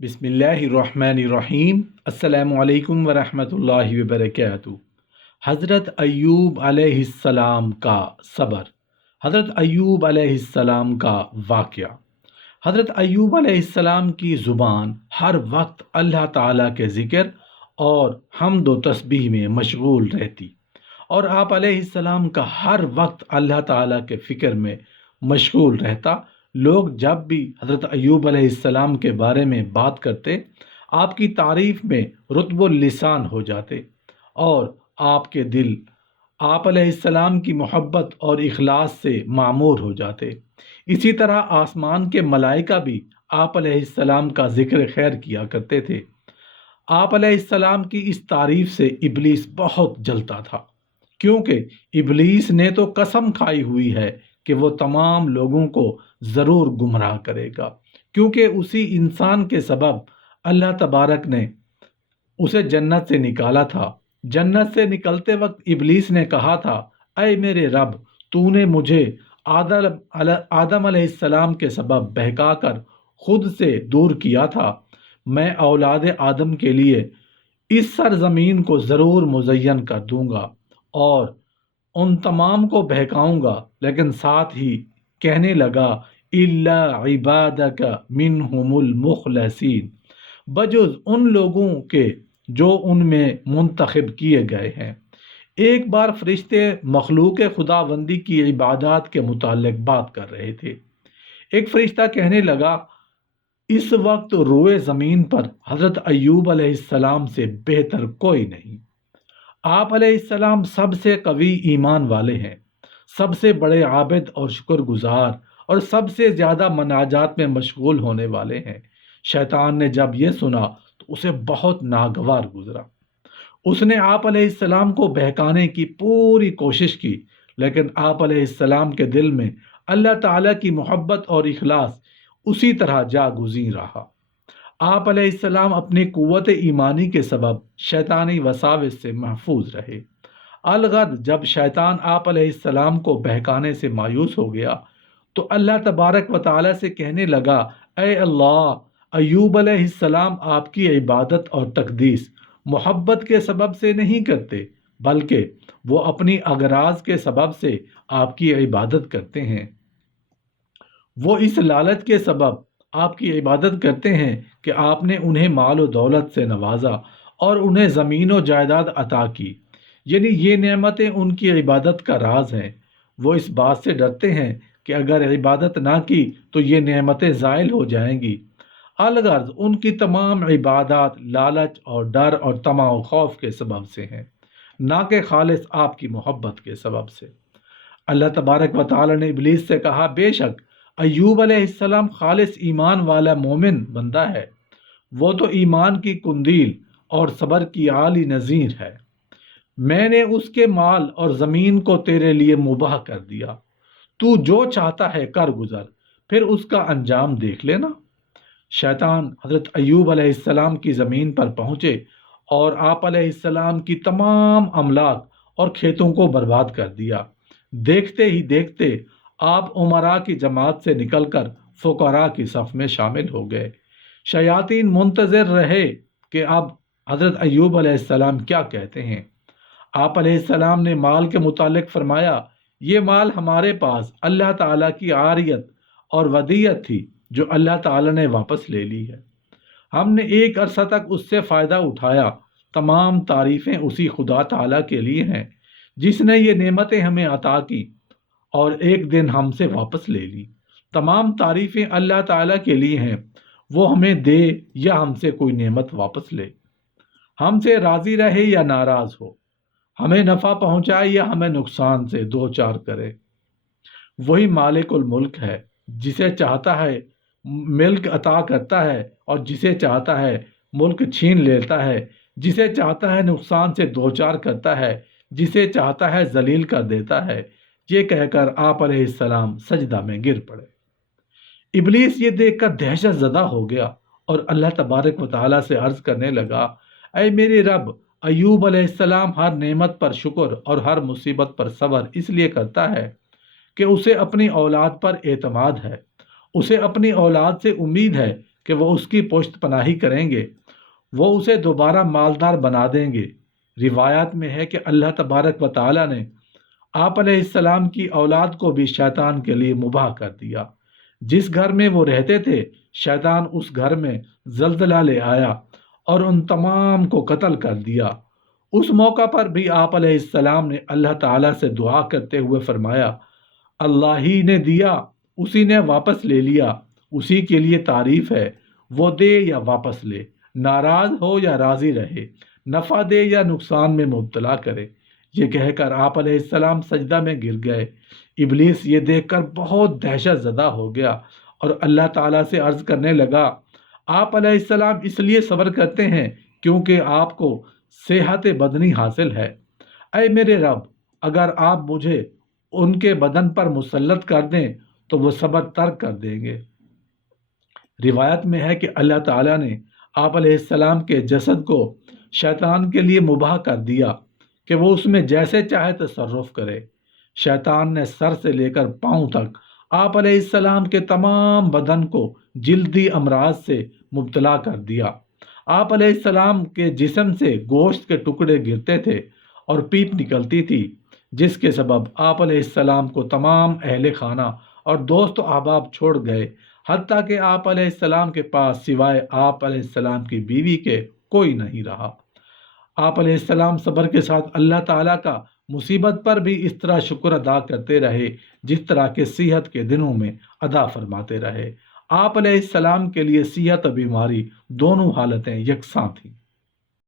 बिस्मिल्लाहिर्रहमानिर्रहीम। अस्सलामु अलैकुम वरहमतुल्लाहि वबरकातुहू। हज़रत अय्यूब अलैहिस्सलाम का सब्र। हज़रत अय्यूब अलैहिस्सलाम का वाक़या। हज़रत अय्यूब अलैहिस्सलाम की ज़ुबान हर वक्त अल्लाह ताला के ज़िक्र और हम्द व तस्बीह में मशगूल रहती, और आप अलैहिस्सलाम का हर वक्त अल्लाह ताला के फ़िक्र में मशगूल रहता। लोग जब भी हज़रत अय्यूब अलैहिस्सलाम के बारे में बात करते, आपकी तारीफ़ में रुतबुल लिसान हो जाते, और आपके दिल आप अलैहिस्सलाम की मोहब्बत और इखलास से मामूर हो जाते। इसी तरह आसमान के मलाइका भी आप अलैहिस्सलाम का ज़िक्र खैर किया करते थे। आप अलैहिस्सलाम की इस तारीफ़ से इब्लीस बहुत जलता था, क्योंकि इब्लीस ने तो कसम खाई हुई है कि वो तमाम लोगों को ज़रूर गुमराह करेगा, क्योंकि उसी इंसान के सबब अल्लाह तबारक ने उसे जन्नत से निकाला था। जन्नत से निकलते वक्त इब्लीस ने कहा था, ऐ मेरे रब, तूने मुझे आदम अलैहिस्सलाम के सबब बहकाकर खुद से दूर किया था। मैं औलाद आदम के लिए इस सरजमीन को ज़रूर मुज़य्यन कर दूंगा और उन तमाम को बहकाऊंगा। लेकिन साथ ही कहने लगा, इल्ला इबादक मिनहुमुल मुखलसीन, बजुज़ उन लोगों के जो उनमें मुंतखब किए गए हैं। एक बार फरिश्ते मखलूक खुदाबंदी की इबादत के मुताल्लिक बात कर रहे थे। एक फरिश्ता कहने लगा, इस वक्त रोए ज़मीन पर हज़रत अय्यूब अलैहिस्सलाम से बेहतर कोई नहीं। आप अलैहिस्सलाम सबसे कवी ईमान वाले हैं, सबसे बड़े आबिद और शुक्रगुजार, और सबसे ज़्यादा मनाजात में मशगूल होने वाले हैं। शैतान ने जब यह सुना तो उसे बहुत नागवार गुजरा। उसने आप अलैहिस्सलाम को बहकाने की पूरी कोशिश की, लेकिन आप अलैहिस्सलाम के दिल में अल्लाह ताला की मोहब्बत और इखलास उसी तरह जागुज़ीर रहा। आप अलैहिस्सलाम अपनी कुव्वत ईमानी के सबब शैतानी वसाविस से महफूज रहे। अलगद जब शैतान आप अलैहिस्सलाम को बहकाने से मायूस हो गया तो अल्लाह तबारक व तआला से कहने लगा, ऐ अल्लाह, अय्यूब अलैहिस्सलाम आपकी इबादत और तकदीस मोहब्बत के सबब से नहीं करते, बल्कि वो अपनी अगराज के सबब से आपकी इबादत करते हैं। वो इस लालच के सबब आपकी इबादत करते हैं कि आपने उन्हें माल और दौलत से नवाजा और उन्हें ज़मीन और जायदाद अता की, यानी ये नेमतें उनकी इबादत का राज हैं। वो इस बात से डरते हैं कि अगर इबादत ना की तो ये नेमतें ज़ाइल हो जाएंगी। अलगर्ज उनकी तमाम इबादत लालच और डर और तमा व खौफ के सबब से हैं, ना कि खालिस आपकी मोहब्बत के सबब से। अल्लाह तबारक व तआला ने इब्लीस से कहा, बेशक अय्यूब अलैहिस्सलाम खालिस ईमान वाला मोमिन बंदा है। वो तो ईमान की कुंदील और सब्र की आली नज़ीर है। मैंने उसके माल और ज़मीन को तेरे लिए मुबाह कर दिया। तू जो चाहता है कर गुजर, फिर उसका अंजाम देख लेना। शैतान हज़रत अय्यूब अलैहिस्सलाम की ज़मीन पर पहुँचे और आप अलैहिस्सलाम की तमाम अमलाक और खेतों को बर्बाद कर दिया। देखते ही देखते आप उमरा की जमात से निकलकर फुकरा की सफ़ में शामिल हो गए। शयातीन मुंतज़िर रहे कि अब हज़रत अय्यूब अलैहिस्सलाम क्या कहते हैं। आप अलैहिस्सलाम ने माल के मुतालिक फरमाया, ये माल हमारे पास अल्लाह ताला की आरियत और वदीयत थी जो अल्लाह ताला ने वापस ले ली है। हमने एक अरसा तक उससे फ़ायदा उठाया। तमाम तारीफ़ें उसी खुदा ताला के लिए हैं जिसने ये नेमतें हमें अता की और एक दिन हमसे वापस ले ली। तमाम तारीफ़ें अल्लाह ताला के लिए हैं, वो हमें दे या हमसे कोई नेमत वापस ले, हमसे राज़ी रहे या नाराज़ हो, हमें नफ़ा पहुँचाए या हमें नुकसान से दो चार करे। वही मालिकुल मुल्क है, जिसे चाहता है मिल्क अता करता है और जिसे चाहता है मुल्क छीन लेता है, जिसे चाहता है नुकसान से दो चार करता है, जिसे चाहता है जलील कर देता है। ये कहकर आप अलैहिस्सलाम सजदा में गिर पड़े। इब्लीस ये देखकर दहशत ज़दा हो गया और अल्लाह तबारक व तआला से अर्ज़ करने लगा, ऐ मेरे रब, अय्यूब अलैहिस्सलाम हर नेमत पर शुक्र और हर मुसीबत पर सब्र इसलिए करता है कि उसे अपनी औलाद पर एतमाद है। उसे अपनी औलाद से उम्मीद है کہ وہ اس کی پشت پناہی کریں گے، وہ اسے دوبارہ مالدار بنا دیں گے۔ روایات میں ہے کہ اللہ تبارک و تعالیٰ نے آپ علیہ السلام کی اولاد کو بھی شیطان کے لیے مباح کر دیا۔ جس گھر میں وہ رہتے تھے، شیطان اس گھر میں زلزلہ لے آیا اور ان تمام کو قتل کر دیا۔ اس موقع پر بھی آپ علیہ السلام نے اللہ تعالیٰ سے دعا کرتے ہوئے فرمایا، اللہ ہی نے دیا، اسی نے واپس لے لیا، اسی کے لیے تعریف ہے، وہ دے یا واپس لے، ناراض ہو یا راضی رہے، نفع دے یا نقصان میں مبتلا کرے۔ یہ کہہ کر آپ علیہ السلام سجدہ میں گر گئے۔ ابلیس یہ دیکھ کر بہت دہشت زدہ ہو گیا اور اللہ تعالیٰ سے عرض کرنے لگا، آپ علیہ السلام اس لیے صبر کرتے ہیں کیونکہ آپ کو صحت بدنی حاصل ہے۔ اے میرے رب، اگر آپ مجھے ان کے بدن پر مسلط کر دیں تو وہ صبر ترک کر دیں گے۔ روایت میں ہے کہ اللہ تعالیٰ نے آپ علیہ السلام کے جسد کو شیطان کے لیے مباح کر دیا کہ وہ اس میں جیسے چاہے تصرف کرے۔ شیطان نے سر سے لے کر پاؤں تک آپ علیہ السلام کے تمام بدن کو جلدی امراض سے مبتلا کر دیا۔ آپ علیہ السلام کے جسم سے گوشت کے ٹکڑے گرتے تھے اور پیپ نکلتی تھی، جس کے سبب آپ علیہ السلام کو تمام اہل خانہ اور دوست و احباب چھوڑ گئے، حتیٰ کہ آپ علیہ السلام کے پاس سوائے آپ علیہ السلام کی بیوی کے کوئی نہیں رہا۔ آپ علیہ السلام صبر کے ساتھ اللہ تعالیٰ کا مصیبت پر بھی اس طرح شکر ادا کرتے رہے جس طرح کے صحت کے دنوں میں ادا فرماتے رہے۔ آپ علیہ السلام کے لیے صحت و بیماری دونوں حالتیں یکساں تھیں۔